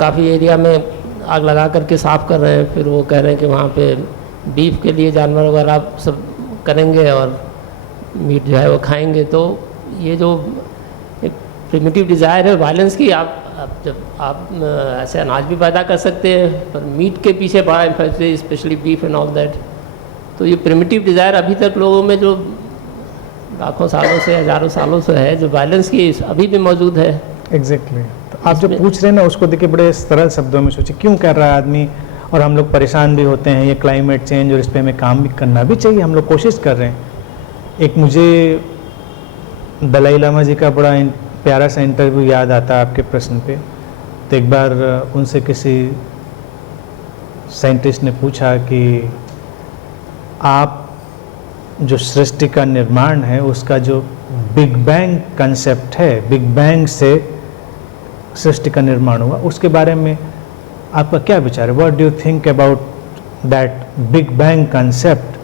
काफ़ी एरिया में आग लगा करके साफ़ कर रहे हैं, फिर वो कह रहे हैं कि वहाँ पे बीफ के लिए जानवर वगैरह आप सब करेंगे और मीट जो है वो खाएंगे। तो ये जो एक प्रिमिटिव डिज़ायर है वायलेंस की, आप जब आप ऐसे अनाज भी पैदा कर सकते हैं पर मीट के पीछे बड़ा emphasis, specially beef and all that. तो ये प्रिमिटिव डिज़ायर अभी तक लोगों में जो लाखों सालों से हज़ारों सालों से है, जो वायलेंस की अभी भी मौजूद है। एग्जैक्टली तो आप जो पूछ रहे हैं ना उसको देखिए बड़े सरल शब्दों में सोचिए, क्यों कर रहा है आदमी, और हम लोग परेशान भी होते हैं, ये क्लाइमेट चेंज, और इस पर हमें काम भी करना भी चाहिए, हम लोग कोशिश कर रहे हैं। एक मुझे दलाई लामा जी का बड़ा प्यारा सा इंटरव्यू याद आता है आपके प्रश्न पे। तो एक बार उनसे किसी साइंटिस्ट ने पूछा कि आप जो सृष्टि का निर्माण है उसका जो बिग बैंग कंसेप्ट है, बिग बैंग से सृष्टि का निर्माण हुआ, उसके बारे में आपका क्या विचार है, what do you think about that big bang concept.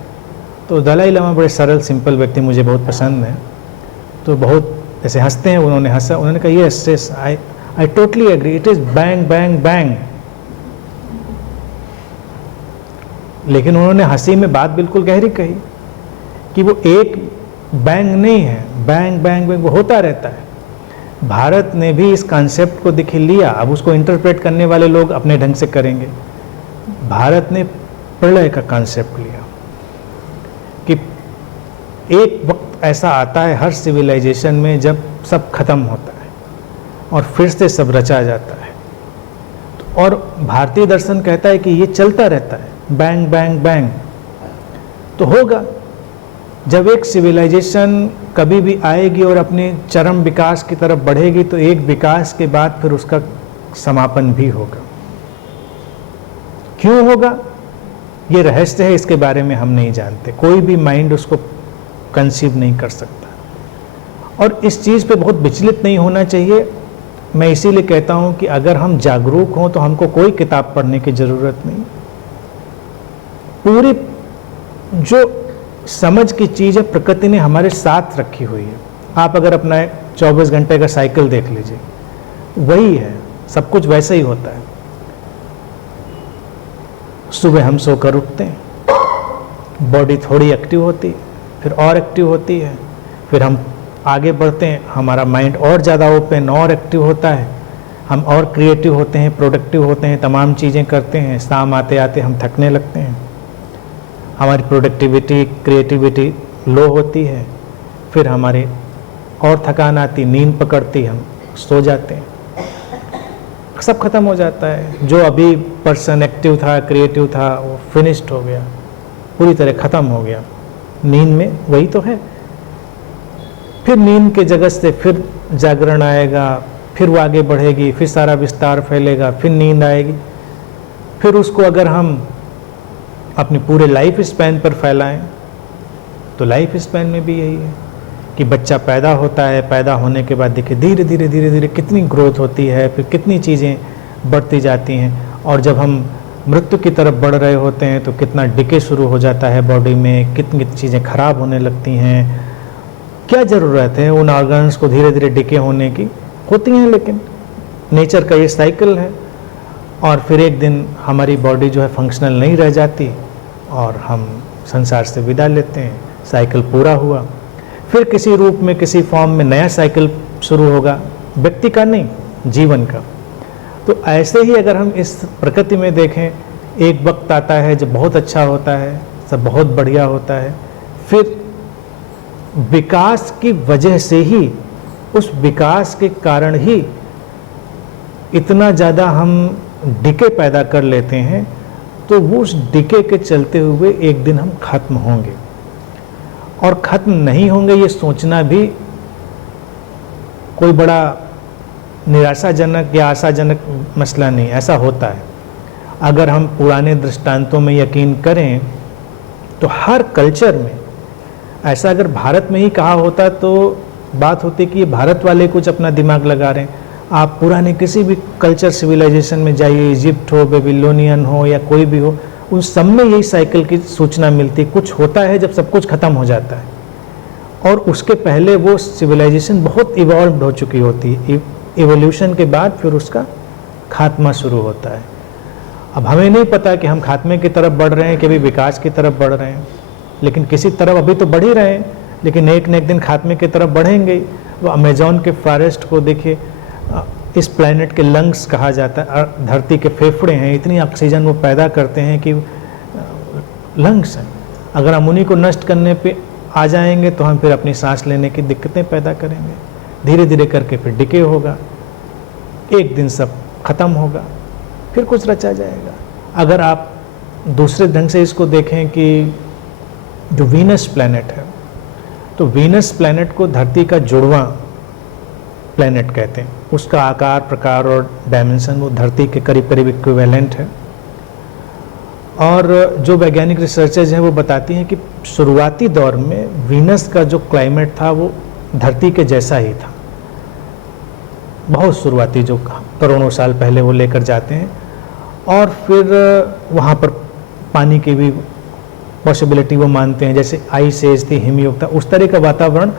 तो दलाई लामा बड़े सरल सिंपल व्यक्ति, मुझे बहुत पसंद है, तो बहुत ऐसे हंसते हैं, उन्होंने हंसा, उन्होंने कहा yes I totally agree, it is bang bang bang. लेकिन उन्होंने हंसी में बात बिल्कुल गहरी कही कि वो एक बैंग नहीं है, बैंग बैंग बैंग वो होता रहता है। भारत ने भी इस कॉन्सेप्ट को देखिए लिया, अब उसको इंटरप्रेट करने वाले लोग अपने ढंग से करेंगे। भारत ने प्रलय का कॉन्सेप्ट लिया कि एक वक्त ऐसा आता है हर सिविलाइजेशन में जब सब खत्म होता है और फिर से सब रचा जाता है। और भारतीय दर्शन कहता है कि ये चलता रहता है, बैंग बैंग बैंग। तो होगा जब एक सिविलाइजेशन कभी भी आएगी और अपने चरम विकास की तरफ बढ़ेगी तो एक विकास के बाद फिर उसका समापन भी होगा। क्यों होगा ये रहस्य है, इसके बारे में हम नहीं जानते, कोई भी माइंड उसको कंसीव नहीं कर सकता। और इस चीज़ पे बहुत विचलित नहीं होना चाहिए। मैं इसीलिए कहता हूं कि अगर हम जागरूक हों तो हमको कोई किताब पढ़ने की ज़रूरत नहीं। पूरी जो समझ की चीज़ है प्रकृति ने हमारे साथ रखी हुई है। आप अगर अपना 24 घंटे का साइकिल देख लीजिए, वही है, सब कुछ वैसे ही होता है। सुबह हम सोकर उठते हैं, बॉडी थोड़ी एक्टिव होती है, फिर और एक्टिव होती है, फिर हम आगे बढ़ते हैं, हमारा माइंड और ज़्यादा ओपन और एक्टिव होता है, हम और क्रिएटिव होते हैं, प्रोडक्टिव होते हैं, तमाम चीज़ें करते हैं। शाम आते आते हम थकने लगते हैं, हमारी प्रोडक्टिविटी क्रिएटिविटी लो होती है, फिर हमारे और थकान आती, नींद पकड़ती, हम सो जाते हैं, सब खत्म हो जाता है। जो अभी पर्सन एक्टिव था, क्रिएटिव था, वो फिनिश्ड हो गया, पूरी तरह ख़त्म हो गया। नींद में वही तो है। फिर नींद के जगत से फिर जागरण आएगा, फिर वो आगे बढ़ेगी, फिर सारा विस्तार फैलेगा, फिर नींद आएगी। फिर उसको अगर हम अपनी पूरे लाइफ स्पैन पर फैलाएं तो लाइफ स्पैन में भी यही है कि बच्चा पैदा होता है, पैदा होने के बाद देखिए धीरे धीरे धीरे धीरे कितनी ग्रोथ होती है, फिर कितनी चीज़ें बढ़ती जाती हैं, और जब हम मृत्यु की तरफ बढ़ रहे होते हैं तो कितना डिके शुरू हो जाता है बॉडी में, कितनी चीज़ें खराब होने लगती हैं। क्या ज़रूरत है उन ऑर्गन्स को धीरे धीरे डिके होने की, होती हैं, लेकिन नेचर का ये साइकिल है। और फिर एक दिन हमारी बॉडी जो है फंक्शनल नहीं रह जाती और हम संसार से विदा लेते हैं, साइकिल पूरा हुआ। फिर किसी रूप में, किसी फॉर्म में नया साइकिल शुरू होगा, व्यक्ति का नहीं, जीवन का। तो ऐसे ही अगर हम इस प्रकृति में देखें, एक वक्त आता है जब बहुत अच्छा होता है, सब बहुत बढ़िया होता है, फिर विकास की वजह से ही, उस विकास के कारण ही इतना ज़्यादा हम डिके पैदा कर लेते हैं, तो वो उस डिके के चलते हुए एक दिन हम खत्म होंगे। और खत्म नहीं होंगे ये सोचना भी कोई बड़ा निराशाजनक या आशाजनक मसला नहीं, ऐसा होता है। अगर हम पुराने दृष्टांतों में यकीन करें तो हर कल्चर में ऐसा, अगर भारत में ही कहा होता तो बात होती कि ये भारत वाले कुछ अपना दिमाग लगा रहे हैं। आप पुराने किसी भी कल्चर सिविलाइजेशन में जाइए, इजिप्ट हो, बेबीलोनियन हो या कोई भी हो, उन सब में यही साइकिल की सूचना मिलती। कुछ होता है जब सब कुछ खत्म हो जाता है, और उसके पहले वो सिविलाइजेशन बहुत इवॉल्व हो चुकी होती है। इवोल्यूशन के बाद फिर उसका खात्मा शुरू होता है। अब हमें नहीं पता कि हम खात्मे की तरफ बढ़ रहे हैं कि अभी विकास की तरफ बढ़ रहे हैं, लेकिन किसी तरफ अभी तो बढ़ ही रहे हैं, लेकिन एक न एक दिन खात्मे की तरफ बढ़ेंगे। वो अमेजोन के फॉरेस्ट को देखिए, इस प्लैनेट के लंग्स कहा जाता है, धरती के फेफड़े हैं, इतनी ऑक्सीजन वो पैदा करते हैं कि लंग्स हैं। अगर हम उन्हीं को नष्ट करने पे आ जाएंगे तो हम फिर अपनी सांस लेने की दिक्कतें पैदा करेंगे। धीरे धीरे करके फिर डिके होगा, एक दिन सब खत्म होगा, फिर कुछ रचा जाएगा। अगर आप दूसरे ढंग से इसको देखें कि जो वीनस प्लैनेट है, तो वीनस प्लैनेट को धरती का जुड़वां प्लैनेट कहते हैं। उसका आकार, प्रकार और डायमेंशन वो धरती के करीब करीब इक्विवेलेंट है। और जो वैज्ञानिक रिसर्चर्स हैं वो बताती हैं कि शुरुआती दौर में वीनस का जो क्लाइमेट था वो धरती के जैसा ही था, बहुत शुरुआती, जो करोड़ों साल पहले वो लेकर जाते हैं। और फिर वहाँ पर पानी की भी पॉसिबिलिटी वो मानते हैं, जैसे आइस एज थी, हिमयुग था, उस तरह का वातावरण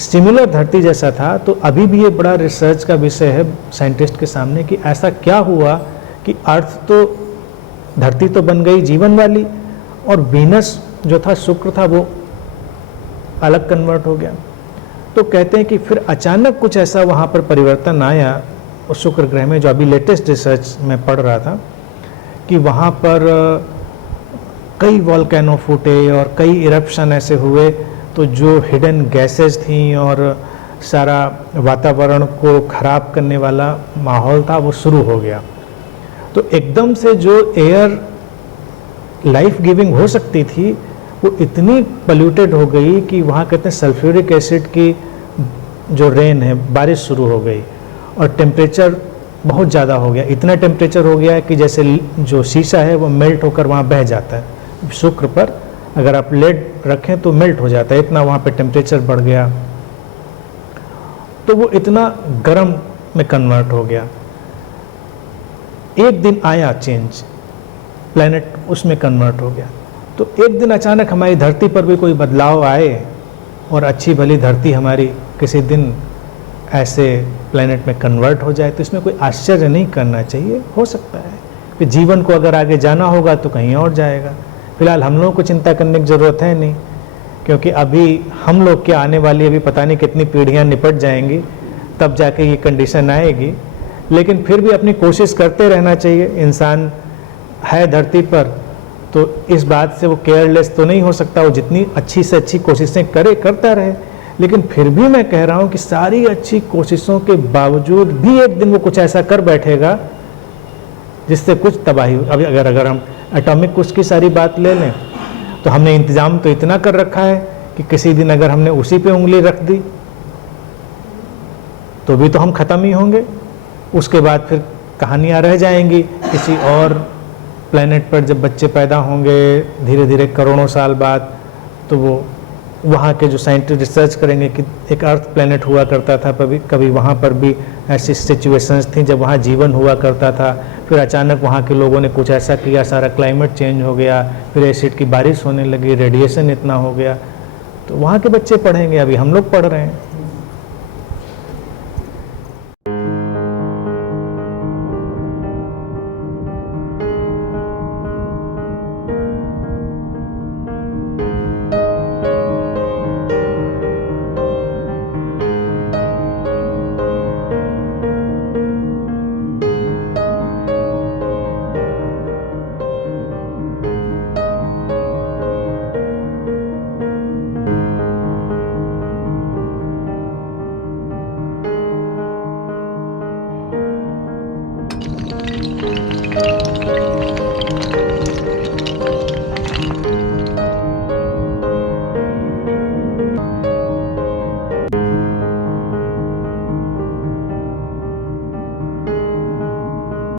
सिमिलर धरती जैसा था। तो अभी भी ये बड़ा रिसर्च का विषय है साइंटिस्ट के सामने कि ऐसा क्या हुआ कि अर्थ तो, धरती तो बन गई जीवन वाली, और वीनस जो था, शुक्र था, वो अलग कन्वर्ट हो गया। तो कहते हैं कि फिर अचानक कुछ ऐसा वहाँ पर परिवर्तन आया उस शुक्र ग्रह में, जो अभी लेटेस्ट रिसर्च में पढ़ रहा था, कि वहाँ पर कई वॉल्केनो फूटे और कई इरप्शन ऐसे हुए, तो जो हिडन गैसेस थी और सारा वातावरण को खराब करने वाला माहौल था वो शुरू हो गया। तो एकदम से जो एयर लाइफ गिविंग हो सकती थी वो इतनी पोल्यूटेड हो गई कि वहाँ कहते हैं सल्फ्यूरिक एसिड की जो रेन है, बारिश शुरू हो गई, और टेम्परेचर बहुत ज़्यादा हो गया। इतना टेम्परेचर हो गया कि जैसे जो शीशा है वो मेल्ट होकर वहाँ बह जाता है। शुक्र पर अगर आप लेड रखें तो मेल्ट हो जाता है, इतना वहाँ पे टेम्परेचर बढ़ गया। तो वो इतना गर्म में कन्वर्ट हो गया। एक दिन आया चेंज, प्लैनेट उसमें कन्वर्ट हो गया। तो एक दिन अचानक हमारी धरती पर भी कोई बदलाव आए और अच्छी भली धरती हमारी किसी दिन ऐसे प्लैनेट में कन्वर्ट हो जाए, तो इसमें कोई आश्चर्य नहीं करना चाहिए। हो सकता है कि जीवन को अगर आगे जाना होगा तो कहीं और जाएगा। फिलहाल हम लोगों को चिंता करने की ज़रूरत है नहीं, क्योंकि अभी हम लोग के आने वाली अभी पता नहीं कितनी पीढ़ियां निपट जाएंगी, तब जाके ये कंडीशन आएगी। लेकिन फिर भी अपनी कोशिश करते रहना चाहिए। इंसान है धरती पर, तो इस बात से वो केयरलेस तो नहीं हो सकता। वो जितनी अच्छी से अच्छी कोशिशें करता रहे। लेकिन फिर भी मैं कह रहा हूँ कि सारी अच्छी कोशिशों के बावजूद भी एक दिन वो कुछ ऐसा कर बैठेगा जिससे कुछ तबाही। अभी अगर हम एटॉमिक कुछ की सारी बात ले लें, तो हमने इंतज़ाम तो इतना कर रखा है कि किसी दिन अगर हमने उसी पे उंगली रख दी तो भी तो हम ख़त्म ही होंगे। उसके बाद फिर कहानियाँ रह जाएंगी किसी और प्लैनेट पर। जब बच्चे पैदा होंगे धीरे धीरे करोड़ों साल बाद, तो वो वहाँ के जो साइंटिस्ट रिसर्च करेंगे कि एक अर्थ प्लैनेट हुआ करता था, कभी वहाँ पर भी ऐसी सिचुएशंस थी जब वहाँ जीवन हुआ करता था। फिर अचानक वहाँ के लोगों ने कुछ ऐसा किया, सारा क्लाइमेट चेंज हो गया, फिर एसिड की बारिश होने लगी, रेडिएशन इतना हो गया। तो वहाँ के बच्चे पढ़ेंगे, अभी हम लोग पढ़ रहे हैं।